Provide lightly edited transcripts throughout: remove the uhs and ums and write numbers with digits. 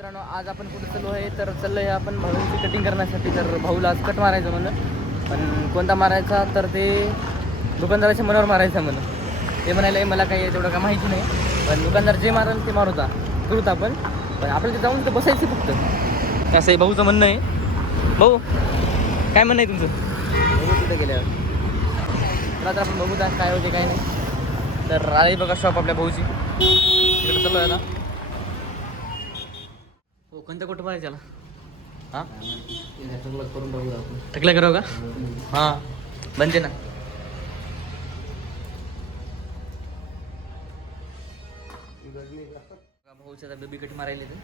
मित्रांनो आज आपण कुठे चाललो आहे तर चाललो आहे आपण भाऊची कटिंग करण्यासाठी. तर भाऊला आज कट मारायचं म्हणून, पण कोणता मारायचा तर ते दुकानदाराच्या मनावर मारायचं म्हणून. ते म्हणाले मला काही तेवढं काय माहिती नाही, पण दुकानदार जे मारेल ते करूत आपण. पण आपल्याला ते जाऊन तर बसायचं फक्त, असं आहे भाऊचं म्हणणं आहे. भाऊ काय म्हणणं आहे तुमचं? बघू तिथं गेल्यावर तर आपण बघू काय होते काय नाही. तर आले बघा शॉप आपल्या भाऊची, तिकडे चाललो आहे आता. हो कोणत्या कुठं मारायचं त्याला? हां करून बघू आपण. टकलं करावं का? हां बनते ना. भाऊच्या आता बेबी कट मारायला ते.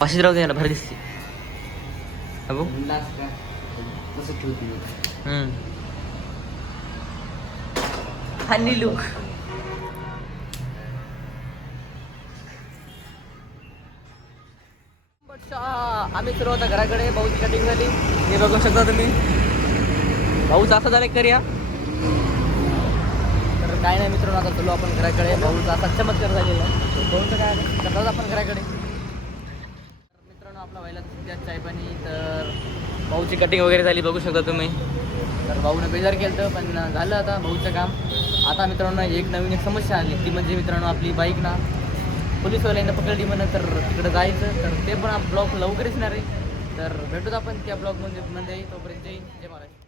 पाचशेच राहू दे याला, भारी दिसते. अबो फनी लुक. आम्ही सर्व आता घराकडे. भाऊची कटिंग झाली, हे बघू शकता तुम्ही. भाऊचा असा झाला करूया तर काय नाही मित्रांनो. आता चलो आपण घराकडे. भाऊचा असा चमत्कार झालेला आहे. भाऊचं काय करतात आपण घराकडे. मित्रांनो आपला व्हायला सध्या चाय पाणी. तर भाऊची कटिंग वगैरे झाली, बघू शकता तुम्ही. तर भाऊनं बेजार केलं तर पण झालं आता भाऊचं काम. आता मित्रांनो एक नवीन समस्या आली, ती म्हणजे मित्रांनो आपली बाईक ना पोलिसवाल्यांना पकडली म्हणून. तर तिकडं जायचं, तर ते पण ब्लॉग लवकरच येणार आहे. तर भेटूत आपण त्या ब्लॉगमध्ये. तोपर्यंत जय महाराष्ट्र.